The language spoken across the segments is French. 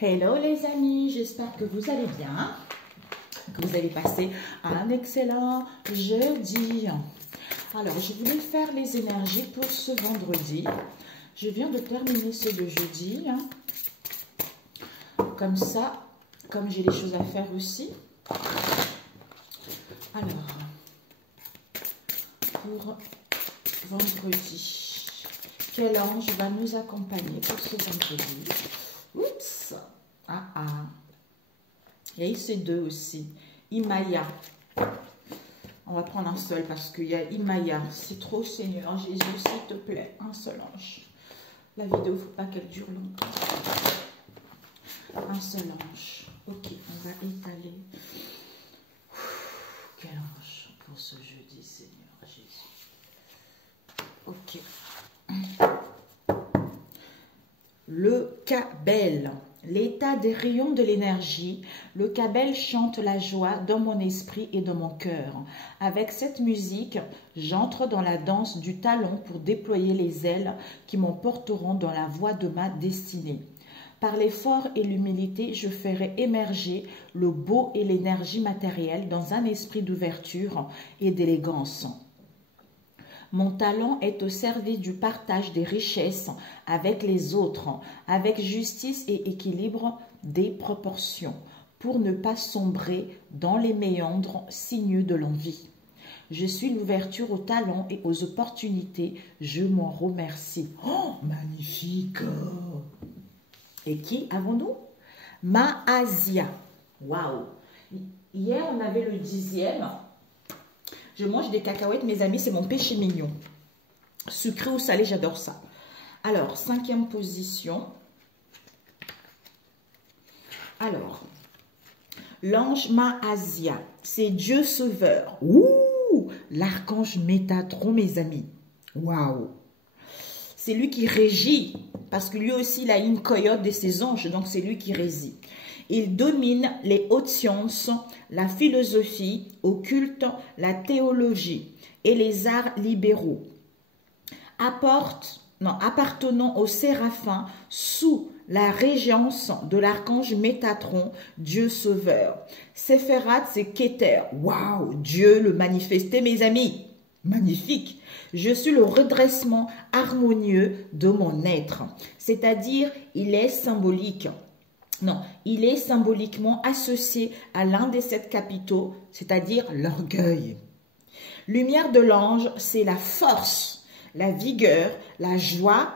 Hello les amis, j'espère que vous allez bien, que vous allez passer un excellent jeudi. Alors, je voulais faire les énergies pour ce vendredi. Je viens de terminer ce de jeudi. Comme ça, comme j'ai les choses à faire aussi. Alors, pour vendredi, quel ange va nous accompagner pour ce vendredi? Oups! Il y a ces deux aussi. Imaya. On va prendre un seul parce qu'il y a Imaya. C'est trop, Seigneur Jésus, s'il te plaît. Un seul ange. La vidéo, il ne faut pas qu'elle dure longtemps. Un seul ange. Ok, on va étaler. Quel ange pour ce jeudi, Seigneur Jésus. Ok. Le Kabel. L'état des rayons de l'énergie, le Kabel chante la joie dans mon esprit et dans mon cœur. Avec cette musique, j'entre dans la danse du talon pour déployer les ailes qui m'emporteront dans la voie de ma destinée. Par l'effort et l'humilité, je ferai émerger le beau et l'énergie matérielle dans un esprit d'ouverture et d'élégance. Mon talent est au service du partage des richesses avec les autres, avec justice et équilibre des proportions, pour ne pas sombrer dans les méandres sinueux de l'envie. Je suis l'ouverture aux talents et aux opportunités, je m'en remercie. Oh, magnifique! Et qui avons-nous? Maasia. Waouh! Hier, on avait le 10e. Je mange des cacahuètes, mes amis, c'est mon péché mignon. Sucré ou salé, j'adore ça. Alors, 5e position. Alors, l'ange Maasia, c'est Dieu sauveur. Ouh, l'archange Métatron, mes amis. Waouh. C'est lui qui régit, parce que lui aussi, il a une coyote de ses anges, donc c'est lui qui réside. Il domine les hautes sciences, la philosophie, occulte, la théologie et les arts libéraux. Appartenant aux séraphins sous la régence de l'archange Métatron, Dieu sauveur. Séphérat, c'est Keter. Waouh, Dieu le manifesté, mes amis. Magnifique. Je suis le redressement harmonieux de mon être. C'est-à-dire, il est symbolique. Non, il est symboliquement associé à l'un des 7 capitaux, c'est-à-dire l'orgueil. Lumière de l'ange, c'est la force, la vigueur, la joie,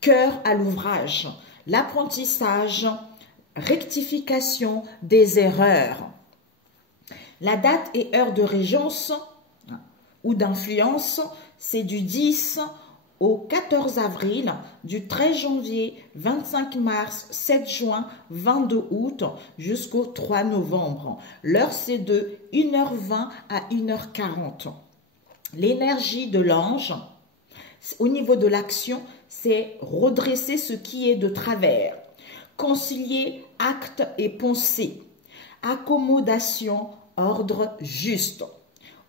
cœur à l'ouvrage, l'apprentissage, rectification des erreurs. La date et heure de régence ou d'influence, c'est du 10 au 14 avril, du 13 janvier, 25 mars, 7 juin, 22 août jusqu'au 3 novembre. L'heure, c'est de 1h20 à 1h40. L'énergie de l'ange, au niveau de l'action, c'est redresser ce qui est de travers, concilier acte et pensée, accommodation, ordre juste.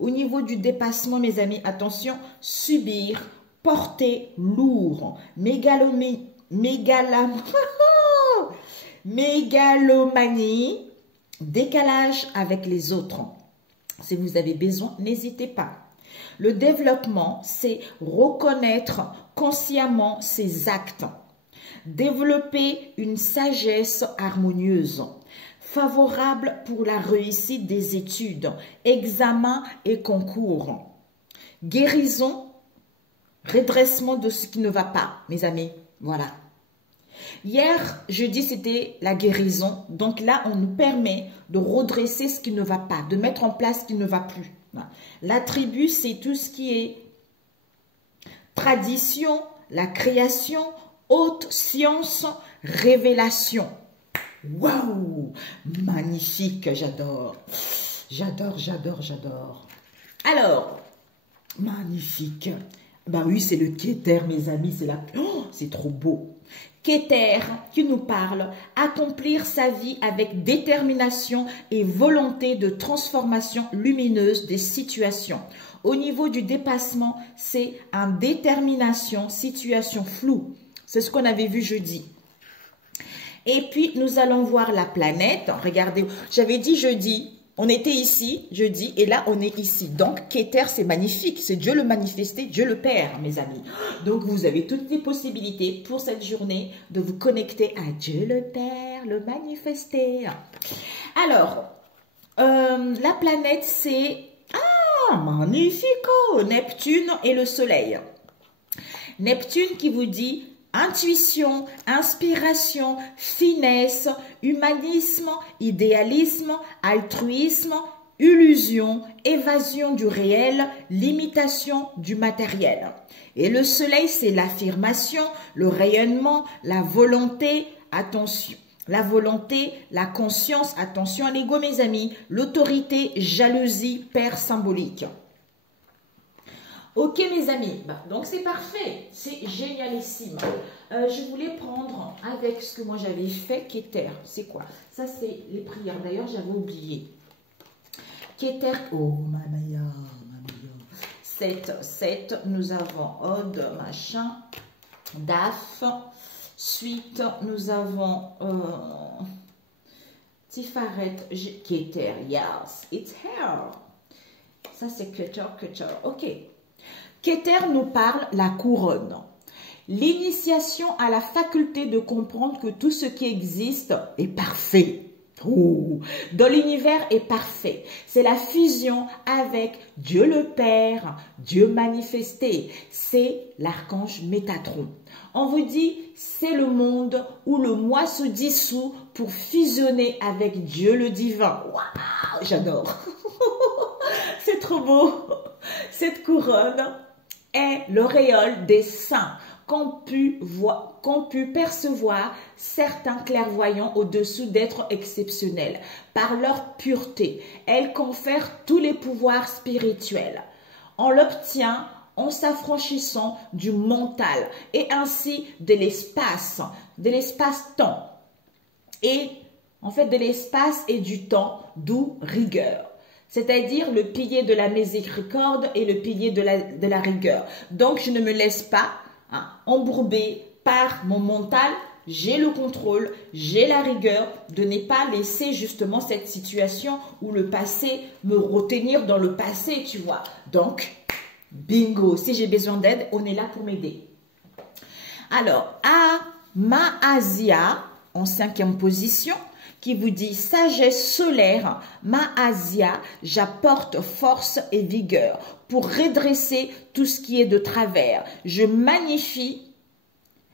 Au niveau du dépassement, mes amis, attention, subir, porter lourd, mégalomanie, décalage avec les autres. Si vous avez besoin, n'hésitez pas. Le développement, c'est reconnaître consciemment ses actes, développer une sagesse harmonieuse, favorable pour la réussite des études, examens et concours, guérison, redressement de ce qui ne va pas, mes amis. Voilà. Hier, jeudi, c'était la guérison. Donc là, on nous permet de redresser ce qui ne va pas, de mettre en place ce qui ne va plus. L'attribut, c'est tout ce qui est tradition, la création, haute science, révélation. Waouh! Magnifique, j'adore. J'adore, j'adore, j'adore. Alors, magnifique. Ben oui, c'est le Keter, mes amis, c'est la... Oh, c'est trop beau. Keter qui nous parle, accomplir sa vie avec détermination et volonté de transformation lumineuse des situations. Au niveau du dépassement, c'est une détermination, situation floue. C'est ce qu'on avait vu jeudi. Et puis, nous allons voir la planète. Regardez, j'avais dit jeudi, on était ici, jeudi, et là, on est ici. Donc, Keter, c'est magnifique. C'est Dieu le manifesté, Dieu le Père, mes amis. Donc, vous avez toutes les possibilités pour cette journée de vous connecter à Dieu le Père, le manifesté. Alors, la planète, c'est... Ah, magnifico! Neptune et le Soleil. Neptune qui vous dit intuition, inspiration, finesse, humanisme, idéalisme, altruisme, illusion, évasion du réel, limitation du matériel. Et le Soleil, c'est l'affirmation, le rayonnement, la volonté, attention. La volonté, la conscience, attention à l'ego mes amis, l'autorité, jalousie, père symbolique. Ok mes amis, donc c'est parfait, c'est génialissime. Je voulais prendre avec ce que moi j'avais fait, Keter, c'est quoi? Ça c'est les prières, d'ailleurs j'avais oublié. Keter, oh ma meilleure. 7, nous avons Ode, machin, Daf. Suite, nous avons Tifaret, Keter, yes, it's here. Ça c'est Keter, ok. Keter nous parle la couronne. L'initiation à la faculté de comprendre que tout ce qui existe est parfait. Dans l'univers est parfait. C'est la fusion avec Dieu le Père, Dieu manifesté. C'est l'archange Métatron. On vous dit, c'est le monde où le moi se dissout pour fusionner avec Dieu le divin. Waouh, j'adore. C'est trop beau. Cette couronne est l'auréole des saints qu'ont pu percevoir certains clairvoyants au-dessous d'êtres exceptionnels. Par leur pureté, elle confère tous les pouvoirs spirituels. On l'obtient en s'affranchissant du mental et ainsi de l'espace-temps. Et en fait de l'espace et du temps, d'où rigueur. C'est-à-dire le pilier de la miséricorde et le pilier de la rigueur. Donc, je ne me laisse pas embourber par mon mental. J'ai le contrôle, j'ai la rigueur de ne pas laisser justement cette situation où le passé me retenir dans le passé, tu vois. Donc, bingo, si j'ai besoin d'aide, on est là pour m'aider. Alors, à Maasia, en 5e position, qui vous dit sagesse solaire, Maasia, j'apporte force et vigueur pour redresser tout ce qui est de travers. Je magnifie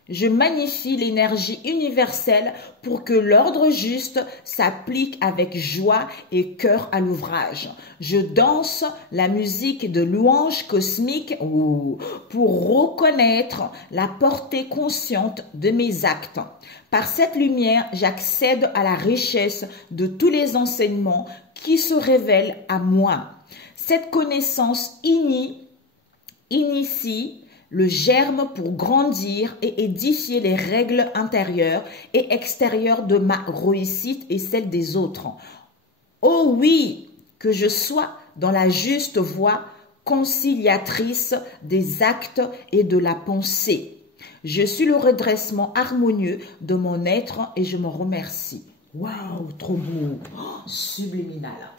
l'énergie universelle pour que l'ordre juste s'applique avec joie et cœur à l'ouvrage. Je danse la musique de louange cosmique pour reconnaître la portée consciente de mes actes. Par cette lumière, j'accède à la richesse de tous les enseignements qui se révèlent à moi. Cette connaissance initie le germe pour grandir et édifier les règles intérieures et extérieures de ma réussite et celle des autres. Oh oui, que je sois dans la juste voie conciliatrice des actes et de la pensée. Je suis le redressement harmonieux de mon être et je m'en remercie. Waouh, trop beau. Oh, subliminal.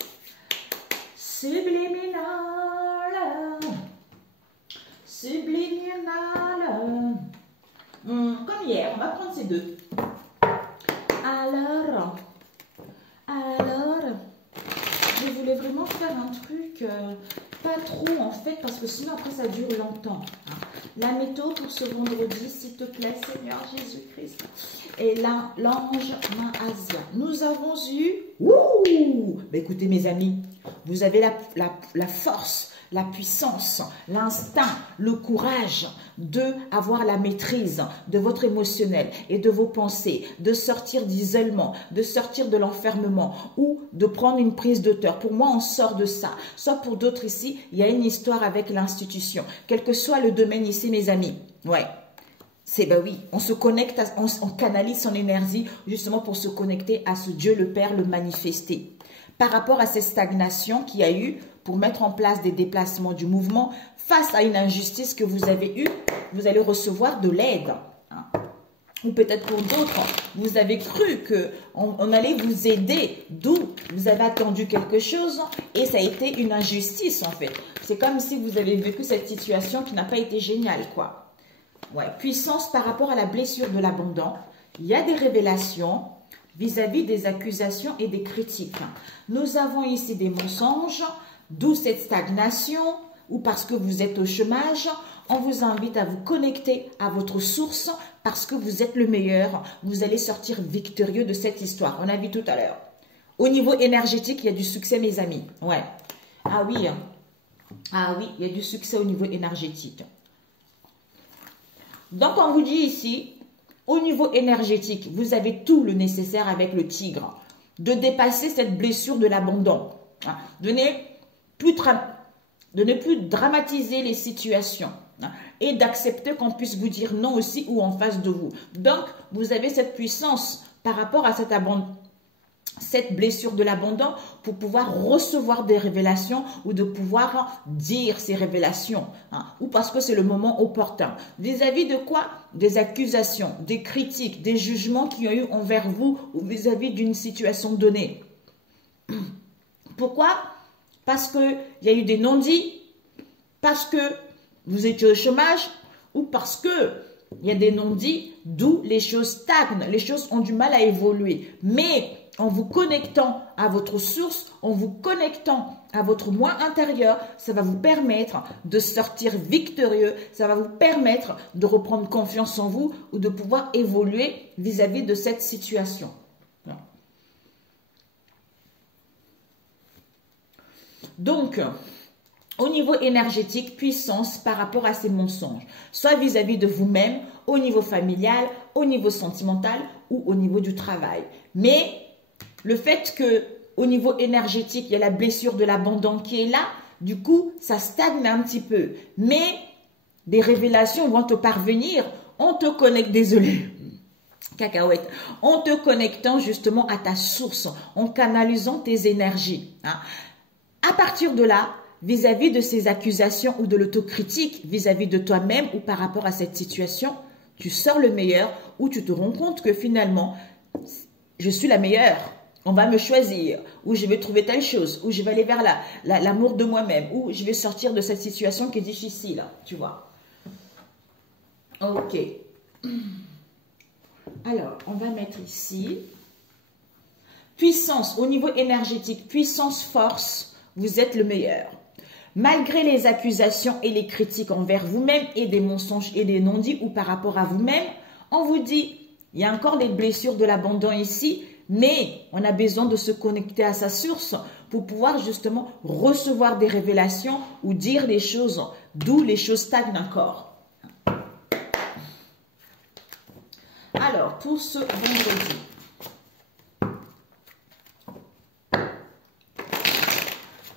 Subliminal. Subliminal. Comme hier, on va prendre ces deux. Alors, je voulais vraiment faire un truc pas trop en fait, parce que sinon après ça dure longtemps. La méthode pour ce vendredi, s'il te plaît, Seigneur Jésus-Christ. Et là, l'ange Maasia. Nous avons eu... écoutez mes amis, vous avez la force, la puissance, l'instinct, le courage de avoir la maîtrise de votre émotionnel et de vos pensées, de sortir d'isolement, de sortir de l'enfermement ou de prendre une prise d'auteur. Pour moi, on sort de ça. Soit pour d'autres ici, il y a une histoire avec l'institution. Quel que soit le domaine ici, mes amis. Ouais. Oui, on se connecte, on canalise son énergie justement pour se connecter à ce Dieu le Père, le manifesté. Par rapport à ces stagnations qu'il y a eu pour mettre en place des déplacements du mouvement face à une injustice que vous avez eue, vous allez recevoir de l'aide. ou peut-être pour d'autres, vous avez cru qu'on allait vous aider, d'où vous avez attendu quelque chose et ça a été une injustice en fait. C'est comme si vous avez vécu cette situation qui n'a pas été géniale, quoi. Ouais, puissance par rapport à la blessure de l'abandon. Il y a des révélations vis-à-vis des accusations et des critiques. Nous avons ici des mensonges, d'où cette stagnation, ou parce que vous êtes au chômage. On vous invite à vous connecter à votre source parce que vous êtes le meilleur. Vous allez sortir victorieux de cette histoire. On a vu tout à l'heure. Au niveau énergétique, il y a du succès, mes amis. Ouais. Ah oui. Ah oui, il y a du succès au niveau énergétique. Donc, on vous dit ici, au niveau énergétique, vous avez tout le nécessaire avec le tigre. De dépasser cette blessure de l'abandon. De ne plus dramatiser les situations. Et d'accepter qu'on puisse vous dire non aussi ou en face de vous. Donc, vous avez cette puissance par rapport à cette blessure de l'abandon pour pouvoir recevoir des révélations ou de pouvoir dire ces révélations. Ou parce que c'est le moment opportun. Vis-à-vis de quoi? Des accusations, des critiques, des jugements qui ont eu envers vous ou vis-à-vis d'une situation donnée. Pourquoi? Parce qu'il y a eu des non-dits, parce que vous étiez au chômage ou parce que il y a des non-dits, d'où les choses stagnent, les choses ont du mal à évoluer. Mais en vous connectant à votre source, en vous connectant à votre moi intérieur, ça va vous permettre de sortir victorieux, ça va vous permettre de reprendre confiance en vous ou de pouvoir évoluer vis-à-vis de cette situation. Donc, au niveau énergétique, puissance par rapport à ces mensonges, soit vis-à-vis de vous-même, au niveau familial, au niveau sentimental ou au niveau du travail. Mais le fait que au niveau énergétique, il y a la blessure de l'abandon qui est là, du coup, ça stagne un petit peu. Mais des révélations vont te parvenir, on te connecte, désolé, cacahuète, en te connectant justement à ta source, en canalisant tes énergies. À partir de là, vis-à-vis de ces accusations ou de l'autocritique, vis-à-vis de toi-même ou par rapport à cette situation, tu sors le meilleur ou tu te rends compte que finalement, je suis la meilleure, on va me choisir, ou je vais trouver telle chose, ou je vais aller vers l'amour de moi-même, ou je vais sortir de cette situation qui est difficile, tu vois. Ok. Alors, on va mettre ici. Puissance, au niveau énergétique, puissance, force, vous êtes le meilleur. Malgré les accusations et les critiques envers vous-même et des mensonges et des non-dits ou par rapport à vous-même, on vous dit, il y a encore des blessures de l'abandon ici, mais on a besoin de se connecter à sa source pour pouvoir justement recevoir des révélations ou dire les choses, d'où les choses stagnent encore. Alors, pour ce vendredi,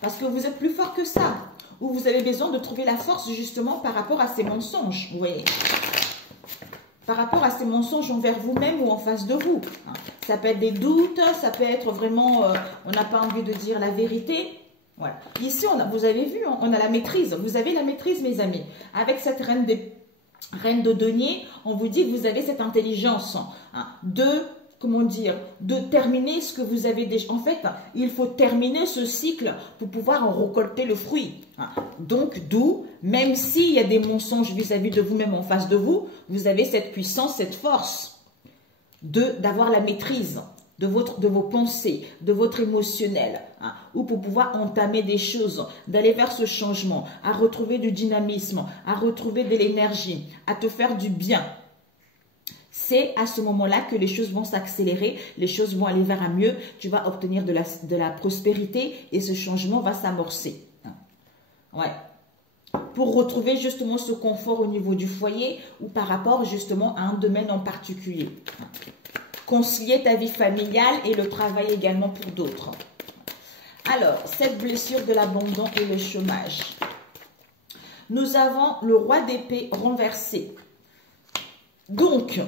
parce que vous êtes plus fort que ça, ou vous avez besoin de trouver la force justement par rapport à ces mensonges, vous voyez. Par rapport à ces mensonges envers vous-même ou en face de vous. Ça peut être des doutes, ça peut être vraiment, on n'a pas envie de dire la vérité. Voilà. Ici, vous avez vu, on a la maîtrise. Vous avez la maîtrise, mes amis. Avec cette reine de denier, on vous dit que vous avez cette intelligence comment dire, de terminer ce que vous avez déjà. En fait, il faut terminer ce cycle pour pouvoir en récolter le fruit. Donc, d'où, même s'il y a des mensonges vis-à-vis de vous-même en face de vous, vous avez cette puissance, cette force d'avoir la maîtrise de vos pensées, de votre émotionnel, ou pour pouvoir entamer des choses, d'aller vers ce changement, à retrouver du dynamisme, à retrouver de l'énergie, à te faire du bien. C'est à ce moment-là que les choses vont s'accélérer, les choses vont aller vers un mieux, tu vas obtenir de la prospérité et ce changement va s'amorcer. Ouais. Pour retrouver justement ce confort au niveau du foyer ou par rapport justement à un domaine en particulier. Concilier ta vie familiale et le travail également pour d'autres. Alors, cette blessure de l'abandon et le chômage. Nous avons le roi d'épée renversé. Donc,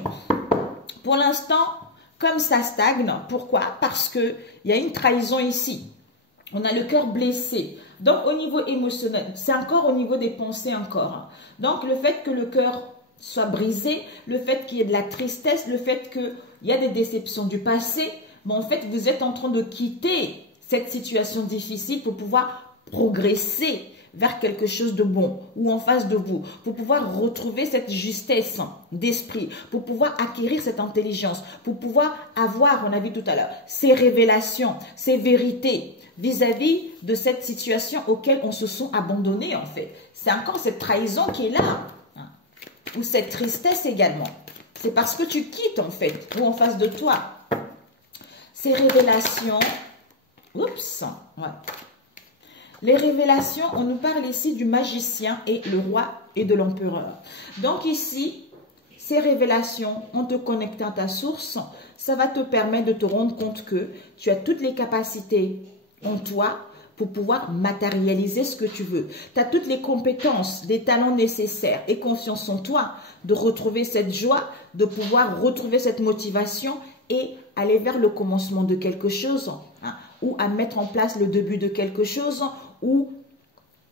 pour l'instant, comme ça stagne, pourquoi? Parce qu'il y a une trahison ici. On a le cœur blessé. Donc, au niveau émotionnel, c'est encore au niveau des pensées encore. Donc, le fait que le cœur soit brisé, le fait qu'il y ait de la tristesse, le fait qu'il y a des déceptions du passé, mais en fait, vous êtes en train de quitter cette situation difficile pour pouvoir progresser vers quelque chose de bon ou en face de vous, pour pouvoir retrouver cette justesse d'esprit, pour pouvoir acquérir cette intelligence, pour pouvoir avoir, on a vu tout à l'heure, ces révélations, ces vérités vis-à-vis de cette situation auquel on se sent abandonné en fait. C'est encore cette trahison qui est là, hein, ou cette tristesse également. C'est parce que tu quittes en fait, ou en face de toi. Ces révélations, oups, ouais. Les révélations, on nous parle ici du magicien et le roi et de l'empereur. Donc ici, ces révélations, en te connectant à ta source, ça va te permettre de te rendre compte que tu as toutes les capacités en toi pour pouvoir matérialiser ce que tu veux. Tu as toutes les compétences, les talents nécessaires et confiance en toi de retrouver cette joie, de pouvoir retrouver cette motivation et aller vers le commencement de quelque chose, hein, ou à mettre en place le début de quelque chose, ou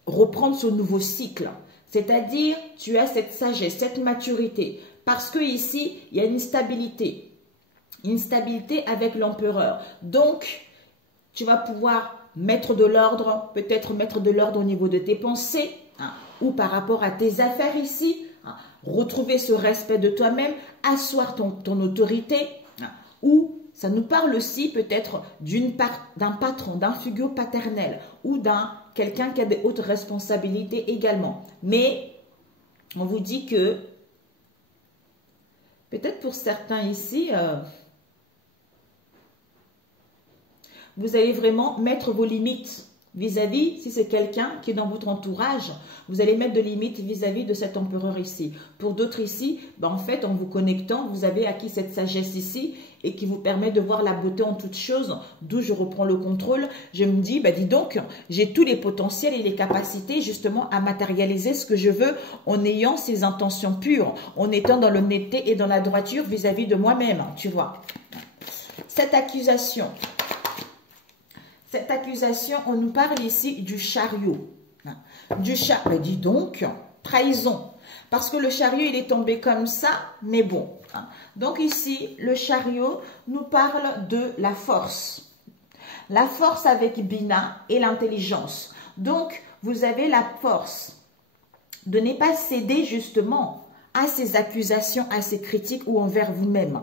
reprendre ce nouveau cycle. C'est-à-dire, tu as cette sagesse, cette maturité. Parce que ici, il y a une stabilité. Une stabilité avec l'empereur. Donc, tu vas pouvoir mettre de l'ordre, peut-être mettre de l'ordre au niveau de tes pensées, hein, ou par rapport à tes affaires ici, hein, retrouver ce respect de toi-même, asseoir ton autorité, hein, ou ça nous parle aussi peut-être d'un patron, d'un figure paternel ou d'un quelqu'un qui a des hautes responsabilités également. Mais on vous dit que peut-être pour certains ici, vous allez vraiment mettre vos limites vis-à-vis, si c'est quelqu'un qui est dans votre entourage, vous allez mettre de limites vis-à-vis de cet empereur ici. Pour d'autres ici, ben en fait, en vous connectant, vous avez acquis cette sagesse ici et qui vous permet de voir la beauté en toutes choses, d'où je reprends le contrôle. Je me dis, ben dis donc, j'ai tous les potentiels et les capacités justement à matérialiser ce que je veux en ayant ces intentions pures, en étant dans l'honnêteté et dans la droiture vis-à-vis de moi-même, tu vois. Cette accusation, on nous parle ici du chariot. Du chariot, dis donc, trahison. Parce que le chariot, il est tombé comme ça, mais bon. Donc ici, le chariot nous parle de la force. La force avec Bina et l'intelligence. Donc, vous avez la force de ne pas céder justement à ces accusations, à ces critiques ou envers vous-même.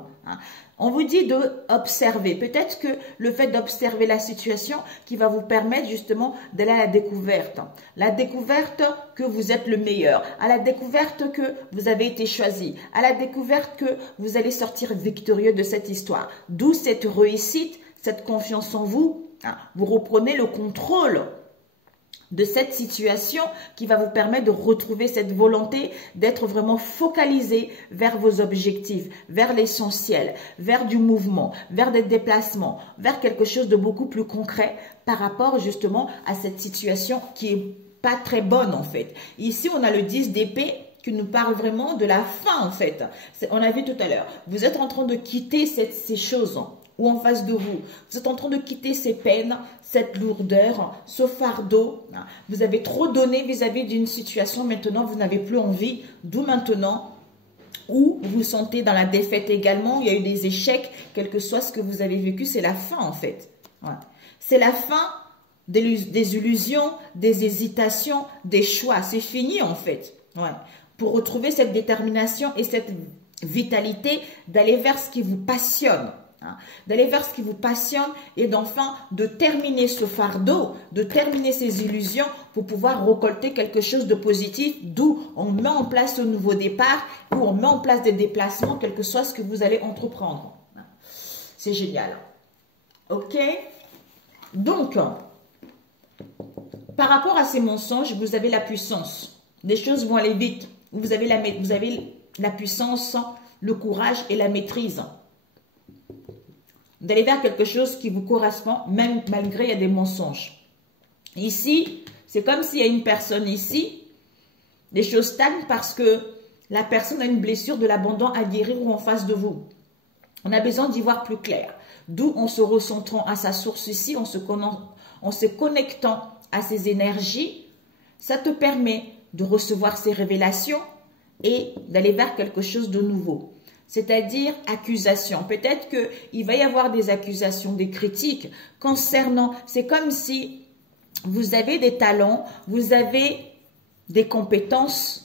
On vous dit d'observer. Peut-être que le fait d'observer la situation qui va vous permettre justement d'aller à la découverte. La découverte que vous êtes le meilleur. À la découverte que vous avez été choisi. À la découverte que vous allez sortir victorieux de cette histoire. D'où cette réussite, cette confiance en vous. Vous reprenez le contrôle de cette situation qui va vous permettre de retrouver cette volonté d'être vraiment focalisé vers vos objectifs, vers l'essentiel, vers du mouvement, vers des déplacements, vers quelque chose de beaucoup plus concret par rapport justement à cette situation qui est pas très bonne en fait. Ici, on a le 10 d'épée qui nous parle vraiment de la fin en fait. On a vu tout à l'heure, vous êtes en train de quitter ces choses ou en face de vous. Vous êtes en train de quitter ces peines, cette lourdeur, ce fardeau. Vous avez trop donné vis-à-vis d'une situation. Maintenant, vous n'avez plus envie. D'où maintenant, où vous vous sentez dans la défaite également. Il y a eu des échecs, quel que soit ce que vous avez vécu. C'est la fin, en fait. Ouais. C'est la fin des illusions, des hésitations, des choix. C'est fini, en fait. Ouais. Pour retrouver cette détermination et cette vitalité d'aller vers ce qui vous passionne. D'aller vers ce qui vous passionne et d'enfin de terminer ce fardeau, de terminer ces illusions pour pouvoir récolter quelque chose de positif, d'où on met en place un nouveau départ, où on met en place des déplacements, quel que soit ce que vous allez entreprendre. C'est génial. Ok? Donc, par rapport à ces mensonges, vous avez la puissance. Les choses vont aller vite. Vous avez la puissance, le courage et la maîtrise d'aller vers quelque chose qui vous correspond, même malgré il y a des mensonges. Ici, c'est comme s'il y a une personne ici, les choses stagnent parce que la personne a une blessure de l'abandon à guérir ou en face de vous. On a besoin d'y voir plus clair. D'où en se recentrant à sa source ici, en se connectant à ses énergies, ça te permet de recevoir ces révélations, et d'aller vers quelque chose de nouveau. C'est-à-dire accusation. Peut-être qu'il va y avoir des accusations, des critiques concernant, c'est comme si vous avez des talents, vous avez des compétences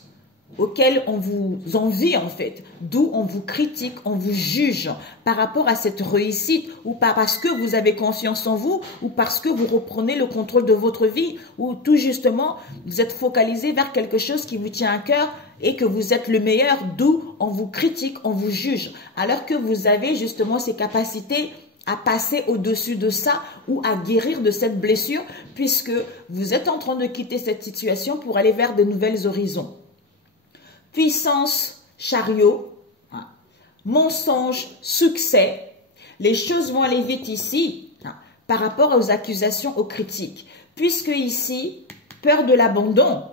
auxquelles on vous envie en fait, d'où on vous critique, on vous juge par rapport à cette réussite ou parce que vous avez confiance en vous ou parce que vous reprenez le contrôle de votre vie ou tout justement vous êtes focalisé vers quelque chose qui vous tient à cœur et que vous êtes le meilleur, d'où on vous critique, on vous juge, alors que vous avez justement ces capacités à passer au-dessus de ça ou à guérir de cette blessure puisque vous êtes en train de quitter cette situation pour aller vers de nouvelles horizons. Puissance, chariot, mensonge, succès. Les choses vont aller vite ici par rapport aux accusations, aux critiques. Puisque ici, peur de l'abandon.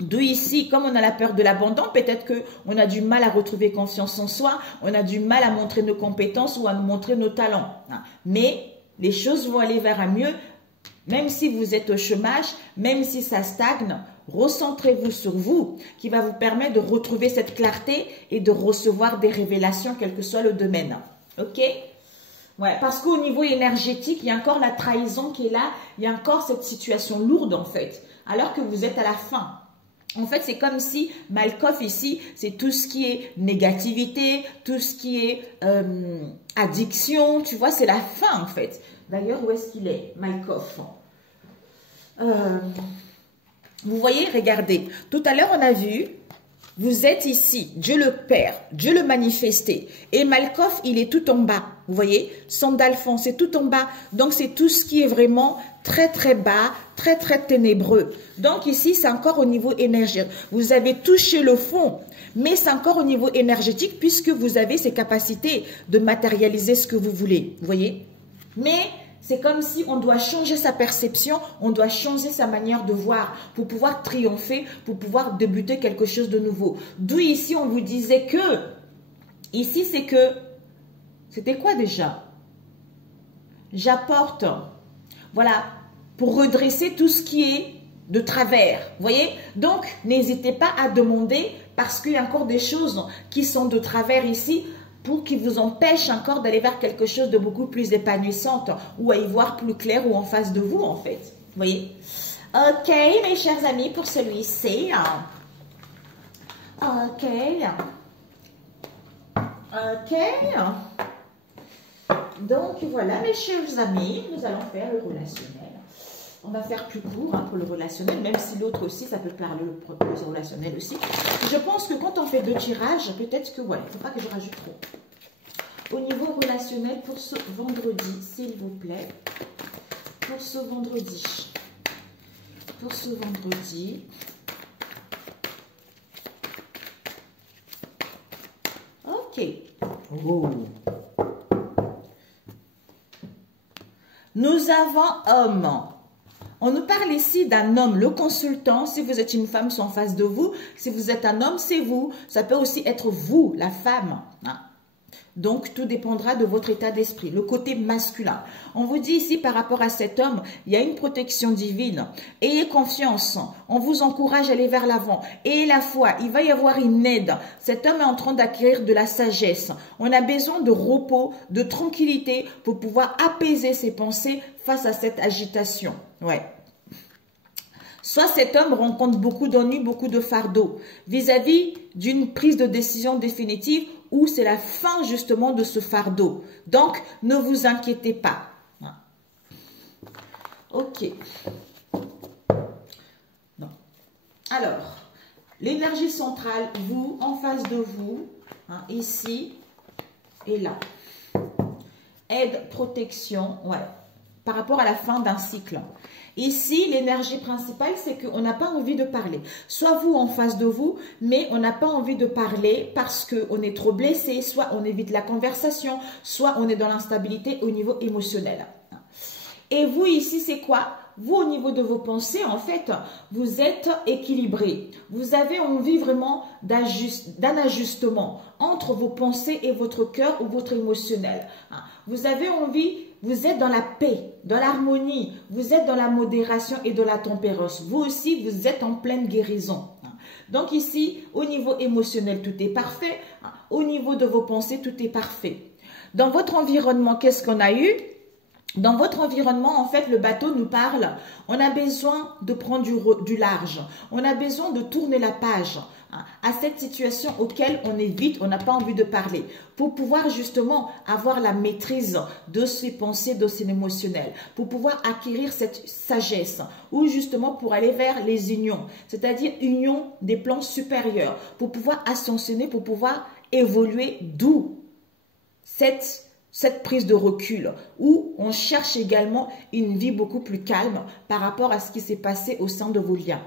D'où ici, comme on a la peur de l'abandon, peut-être qu'on a du mal à retrouver confiance en soi, on a du mal à montrer nos compétences ou à nous montrer nos talents. Mais les choses vont aller vers un mieux, même si vous êtes au chômage, même si ça stagne, recentrez-vous sur vous, qui va vous permettre de retrouver cette clarté et de recevoir des révélations, quel que soit le domaine. Ok? Ouais, parce qu'au niveau énergétique, il y a encore la trahison qui est là, il y a encore cette situation lourde en fait, alors que vous êtes à la fin. En fait, c'est comme si Malkoff ici, c'est tout ce qui est négativité, tout ce qui est addiction, tu vois, c'est la fin en fait. D'ailleurs, où est-ce qu'il est, Malkoff? Vous voyez, regardez, tout à l'heure on a vu, vous êtes ici, Dieu le Père, Dieu le manifesté, et Malkoff, il est tout en bas, vous voyez, Sandalphon, c'est tout en bas, donc c'est tout ce qui est vraiment très très bas, très très ténébreux. Donc ici, c'est encore au niveau énergétique, vous avez touché le fond, mais c'est encore au niveau énergétique puisque vous avez ces capacités de matérialiser ce que vous voulez, vous voyez, mais c'est comme si on doit changer sa perception, on doit changer sa manière de voir pour pouvoir triompher, pour pouvoir débuter quelque chose de nouveau. D'où ici, on vous disait que, ici, c'est que, c'était quoi déjà? J'apporte, voilà, pour redresser tout ce qui est de travers, vous voyez? Donc, n'hésitez pas à demander parce qu'il y a encore des choses qui sont de travers ici, pour qui vous empêche encore d'aller vers quelque chose de beaucoup plus épanouissant ou à y voir plus clair ou en face de vous en fait. Vous voyez? Ok, mes chers amis, pour celui-ci. Ok. Ok. Donc voilà, mes chers amis, nous allons faire le relationnel. On va faire plus court pour le relationnel, même si l'autre aussi, ça peut parler le relationnel aussi. Je pense que quand on fait 2 tirages, peut-être que, voilà, il ne faut pas que je rajoute trop. Au niveau relationnel, pour ce vendredi, s'il vous plaît, pour ce vendredi, ok. Oh. Nous avons homme. On nous parle ici d'un homme, le consultant. Si vous êtes une femme, c'est en face de vous. Si vous êtes un homme, c'est vous. Ça peut aussi être vous, la femme. Donc, tout dépendra de votre état d'esprit, le côté masculin. On vous dit ici, par rapport à cet homme, il y a une protection divine. Ayez confiance. On vous encourage à aller vers l'avant. Ayez la foi. Il va y avoir une aide. Cet homme est en train d'acquérir de la sagesse. On a besoin de repos, de tranquillité pour pouvoir apaiser ses pensées face à cette agitation. Ouais. Soit cet homme rencontre beaucoup d'ennuis, beaucoup de fardeaux vis-à-vis d'une prise de décision définitive ou c'est la fin justement de ce fardeau. Donc, ne vous inquiétez pas. Ok. Non. Alors, l'énergie centrale, vous, en face de vous, ici et là. Aide, protection, ouais. Par rapport à la fin d'un cycle. Ici, l'énergie principale, c'est qu'on n'a pas envie de parler. Soit vous en face de vous, mais on n'a pas envie de parler parce qu'on est trop blessé, soit on évite la conversation, soit on est dans l'instabilité au niveau émotionnel. Et vous, ici, c'est quoi? Vous, au niveau de vos pensées, en fait, vous êtes équilibré. Vous avez envie vraiment d'un ajustement entre vos pensées et votre cœur ou votre émotionnel. Vous avez envie, vous êtes dans la paix, dans l'harmonie, vous êtes dans la modération et dans la tempérance. Vous aussi, vous êtes en pleine guérison. Donc ici, au niveau émotionnel, tout est parfait. Au niveau de vos pensées, tout est parfait. Dans votre environnement, qu'est-ce qu'on a eu? Dans votre environnement, en fait, le bateau nous parle. On a besoin de prendre du large. On a besoin de tourner la page à cette situation auquel on évite, on n'a pas envie de parler. Pour pouvoir justement avoir la maîtrise de ses pensées, de ses émotionnels. Pour pouvoir acquérir cette sagesse. Ou justement pour aller vers les unions. C'est-à-dire union des plans supérieurs. Pour pouvoir ascensionner, pour pouvoir évoluer, d'où cette prise de recul, où on cherche également une vie beaucoup plus calme par rapport à ce qui s'est passé au sein de vos liens.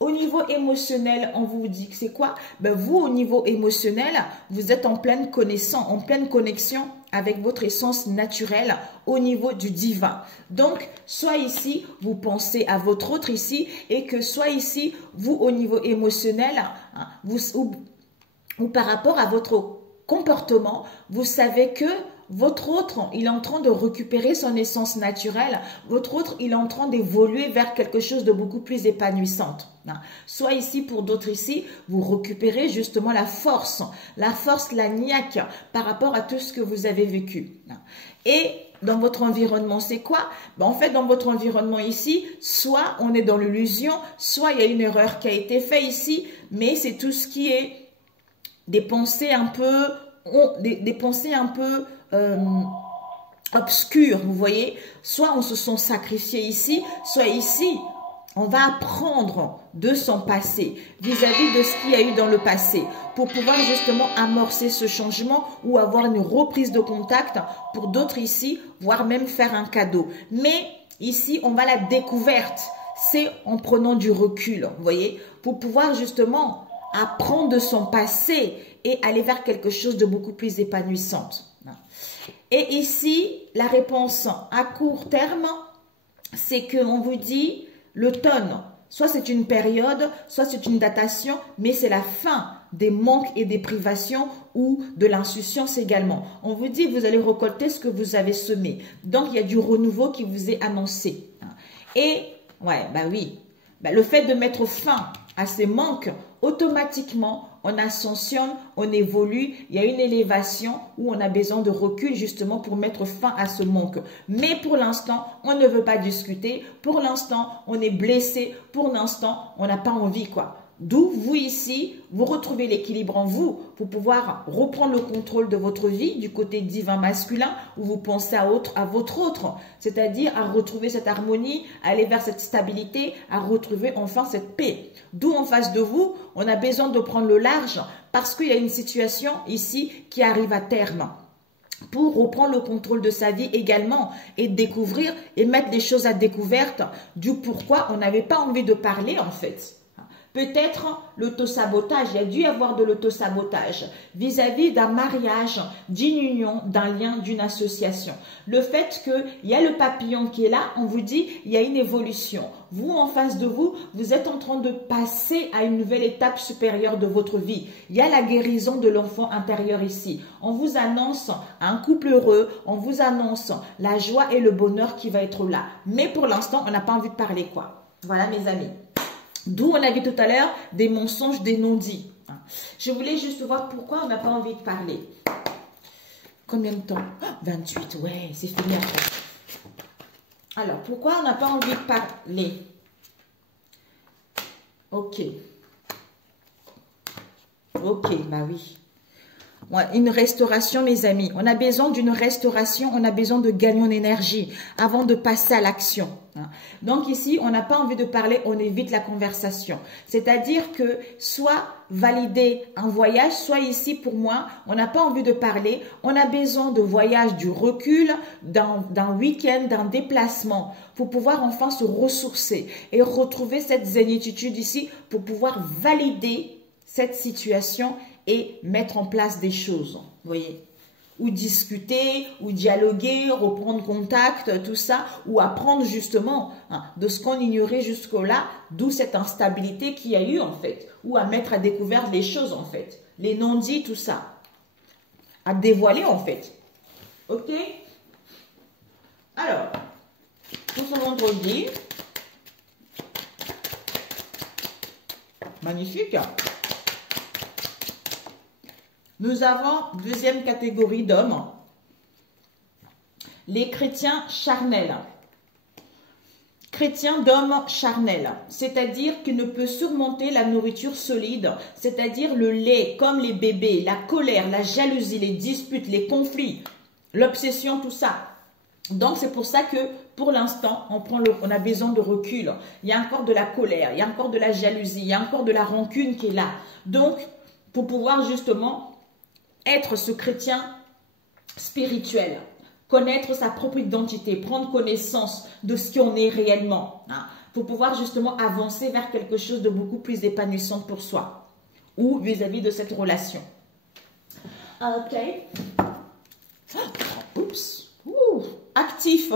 Au niveau émotionnel, on vous dit que c'est quoi? Vous, au niveau émotionnel, vous êtes en pleine connaissance, en pleine connexion avec votre essence naturelle au niveau du divin. Donc, soit ici, vous pensez à votre autre ici, et que soit ici, vous, au niveau émotionnel, ou par rapport à votre comportement, vous savez que votre autre, il est en train de récupérer son essence naturelle. Votre autre, il est en train d'évoluer vers quelque chose de beaucoup plus épanouissante. Soit ici, pour d'autres ici, vous récupérez justement la force, la niaque par rapport à tout ce que vous avez vécu. Et dans votre environnement, c'est quoi? En fait, dans votre environnement ici, soit on est dans l'illusion, soit il y a une erreur qui a été faite ici, mais c'est tout ce qui est des pensées un peu, obscures, vous voyez. Soit on se sent sacrifié ici, soit ici, on va apprendre de son passé, vis-à-vis de ce qu'il y a eu dans le passé, pour pouvoir justement amorcer ce changement ou avoir une reprise de contact pour d'autres ici, voire même faire un cadeau. Mais ici, on va la découverte, c'est en prenant du recul, vous voyez, pour pouvoir justement apprendre de son passé et aller vers quelque chose de beaucoup plus épanouissant. Et ici, la réponse à court terme, c'est qu'on vous dit l'automne. Soit c'est une période, soit c'est une datation, mais c'est la fin des manques et des privations ou de l'insouciance également. On vous dit vous allez récolter ce que vous avez semé. Donc, il y a du renouveau qui vous est annoncé. Et, le fait de mettre fin à ces manques, automatiquement, on ascensionne, on évolue, il y a une élévation où on a besoin de recul justement pour mettre fin à ce manque. Mais pour l'instant, on ne veut pas discuter. Pour l'instant, on est blessé. Pour l'instant, on n'a pas envie, quoi. D'où, vous ici, vous retrouvez l'équilibre en vous pour pouvoir reprendre le contrôle de votre vie du côté divin masculin où vous pensez à votre autre, c'est-à-dire à retrouver cette harmonie, à aller vers cette stabilité, à retrouver enfin cette paix. D'où en face de vous, on a besoin de prendre le large parce qu'il y a une situation ici qui arrive à terme. Pour reprendre le contrôle de sa vie également et découvrir et mettre les choses à découverte du pourquoi on n'avait pas envie de parler en fait. Peut-être l'autosabotage, il y a dû y avoir de l'autosabotage vis-à-vis d'un mariage, d'une union, d'un lien, d'une association. Le fait qu'il y a le papillon qui est là, on vous dit il y a une évolution. Vous, en face de vous, vous êtes en train de passer à une nouvelle étape supérieure de votre vie. Il y a la guérison de l'enfant intérieur ici. On vous annonce un couple heureux, on vous annonce la joie et le bonheur qui va être là. Mais pour l'instant, on n'a pas envie de parler quoi. Voilà mes amis. D'où on a vu tout à l'heure des mensonges, des non-dits. Je voulais juste voir pourquoi on n'a pas envie de parler. Combien de temps? 28, ouais, c'est fini après. Alors, pourquoi on n'a pas envie de parler? Ok. Ok, bah oui. Ouais, une restauration, mes amis. On a besoin d'une restauration, on a besoin de gagner en énergie avant de passer à l'action. Donc ici, on n'a pas envie de parler, on évite la conversation. C'est-à-dire que soit valider un voyage, soit ici, pour moi, on n'a pas envie de parler. On a besoin de voyage, du recul, d'un week-end, d'un déplacement pour pouvoir enfin se ressourcer et retrouver cette zénitude ici pour pouvoir valider cette situation et mettre en place des choses, vous voyez, ou discuter, ou dialoguer, reprendre contact, tout ça, ou apprendre justement de ce qu'on ignorait jusque-là, d'où cette instabilité qu'il y a eu en fait, ou à mettre à découvert les choses en fait, les non-dits, tout ça, à dévoiler en fait, ok? Alors, pour ce vendredi, Magnifique. Nous avons deuxième catégorie d'hommes. Les chrétiens charnels. Chrétien d'homme charnel, c'est-à-dire qu'il ne peut surmonter la nourriture solide, c'est-à-dire le lait, comme les bébés, la colère, la jalousie, les disputes, les conflits, l'obsession, tout ça. Donc c'est pour ça que pour l'instant, on a besoin de recul. Il y a encore de la colère, il y a encore de la jalousie, il y a encore de la rancune qui est là. Donc, pour pouvoir justement être ce chrétien spirituel, connaître sa propre identité, prendre connaissance de ce qu'on est réellement, hein, pour pouvoir justement avancer vers quelque chose de beaucoup plus épanouissant pour soi ou vis-à-vis de cette relation. Ok. Oups. Actif.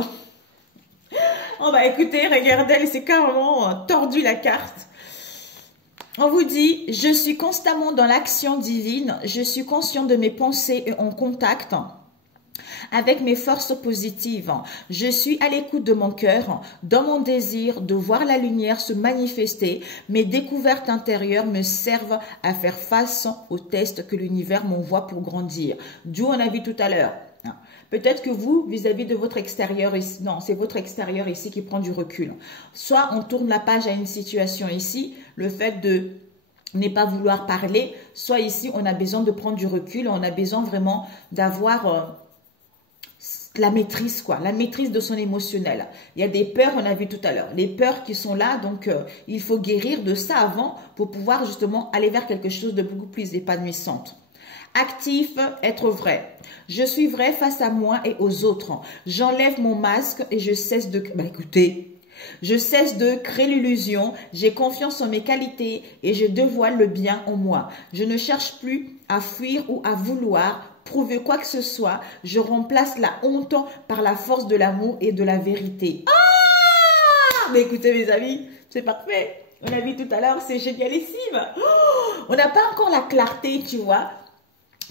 Oh bah écoutez, regardez, elle s'est carrément tordu la carte. On vous dit, je suis constamment dans l'action divine, je suis conscient de mes pensées et en contact avec mes forces positives. Je suis à l'écoute de mon cœur, dans mon désir de voir la lumière se manifester. Mes découvertes intérieures me servent à faire face aux tests que l'univers m'envoie pour grandir. D'où on a vu tout à l'heure. Peut-être que vous, vis-à-vis de votre extérieur, non, c'est votre extérieur ici qui prend du recul. Soit on tourne la page à une situation ici, le fait de ne pas vouloir parler, soit ici on a besoin de prendre du recul, on a besoin vraiment d'avoir la maîtrise, quoi, la maîtrise de son émotionnel. Il y a des peurs, on a vu tout à l'heure, les peurs qui sont là, donc il faut guérir de ça avant pour pouvoir justement aller vers quelque chose de beaucoup plus épanouissant. Actif, être vrai. Je suis vrai face à moi et aux autres. J'enlève mon masque et je cesse de... Bah écoutez, je cesse de créer l'illusion. J'ai confiance en mes qualités et je dévoile le bien en moi. Je ne cherche plus à fuir ou à vouloir prouver quoi que ce soit. Je remplace la honte par la force de l'amour et de la vérité. Ah! Mais écoutez mes amis, c'est parfait. On a vu tout à l'heure, c'est génialissime. Oh, on n'a pas encore la clarté, tu vois.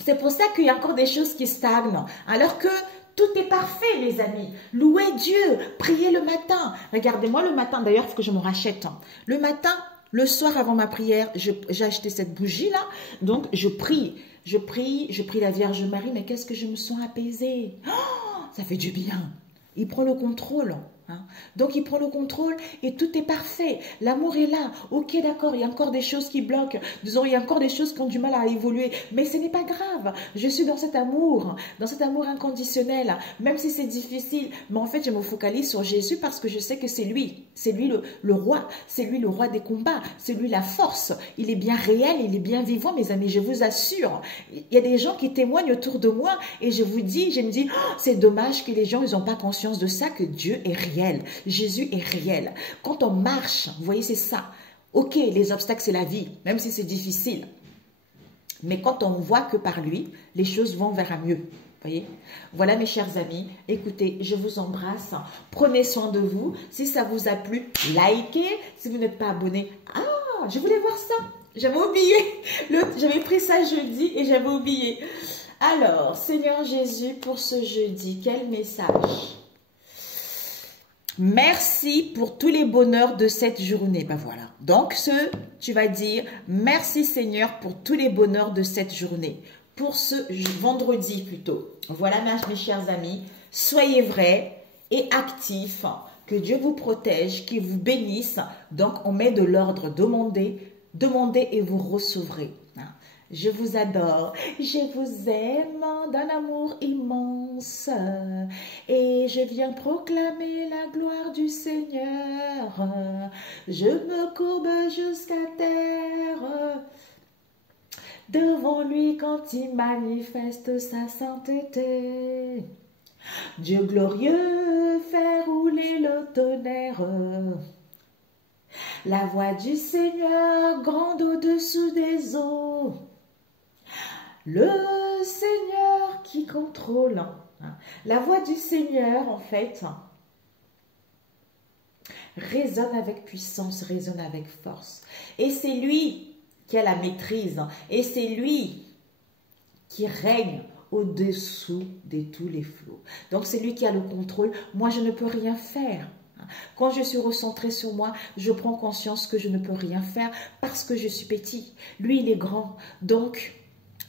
C'est pour ça qu'il y a encore des choses qui stagnent. Alors que tout est parfait, les amis. Louez Dieu, priez le matin. Regardez-moi le matin, d'ailleurs, il faut que je me rachète. Le matin, le soir avant ma prière, j'ai acheté cette bougie-là. Donc, je prie la Vierge Marie. Mais qu'est-ce que je me sens apaisée. Oh, ça fait du bien. Il prend le contrôle. Hein? Donc, il prend le contrôle et tout est parfait. L'amour est là. Ok, d'accord, il y a encore des choses qui bloquent. Disons, il y a encore des choses qui ont du mal à évoluer. Mais ce n'est pas grave. Je suis dans cet amour inconditionnel. Même si c'est difficile. Mais en fait, je me focalise sur Jésus parce que je sais que c'est lui. C'est lui le roi. C'est lui le roi des combats. C'est lui la force. Il est bien réel, il est bien vivant, mes amis. Je vous assure. Il y a des gens qui témoignent autour de moi et je me dis, oh, c'est dommage que les gens, ils n'ont pas conscience de ça, que Dieu est réel. Jésus est réel. Quand on marche, vous voyez, c'est ça. Ok, les obstacles, c'est la vie, même si c'est difficile. Mais quand on voit que par lui, les choses vont vers un mieux. Voyez? Voilà mes chers amis, écoutez, je vous embrasse, prenez soin de vous, si ça vous a plu, likez, si vous n'êtes pas abonné, je voulais voir ça, j'avais oublié, j'avais pris ça jeudi et j'avais oublié. Alors, Seigneur Jésus, pour ce jeudi, quel message? Merci pour tous les bonheurs de cette journée. Ben voilà. Donc, tu vas dire, merci Seigneur pour tous les bonheurs de cette journée. Pour ce vendredi plutôt. Voilà mes chers amis. Soyez vrais et actifs. Que Dieu vous protège, qu'il vous bénisse. Donc, on met de l'ordre. Demandez et vous recevrez. Je vous adore, je vous aime d'un amour immense et je viens proclamer la gloire du Seigneur. Je me courbe jusqu'à terre devant lui quand il manifeste sa sainteté. Dieu glorieux fait rouler le tonnerre. La voix du Seigneur grande au-dessous des eaux. Le Seigneur qui contrôle. La voix du Seigneur, en fait, résonne avec puissance, résonne avec force. Et c'est lui qui a la maîtrise. Et c'est lui qui règne au-dessous de tous les flots. Donc, c'est lui qui a le contrôle. Moi, je ne peux rien faire. Quand je suis recentrée sur moi, je prends conscience que je ne peux rien faire parce que je suis petit. Lui, il est grand. Donc,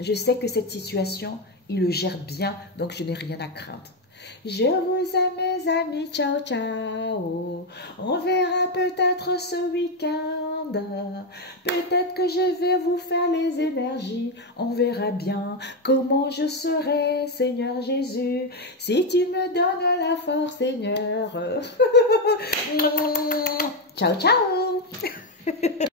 je sais que cette situation, il le gère bien, donc je n'ai rien à craindre. Je vous aime mes amis, ciao ciao. On verra peut-être ce week-end. Peut-être que je vais vous faire les énergies. On verra bien comment je serai, Seigneur Jésus, si tu me donnes la force, Seigneur. Ciao ciao.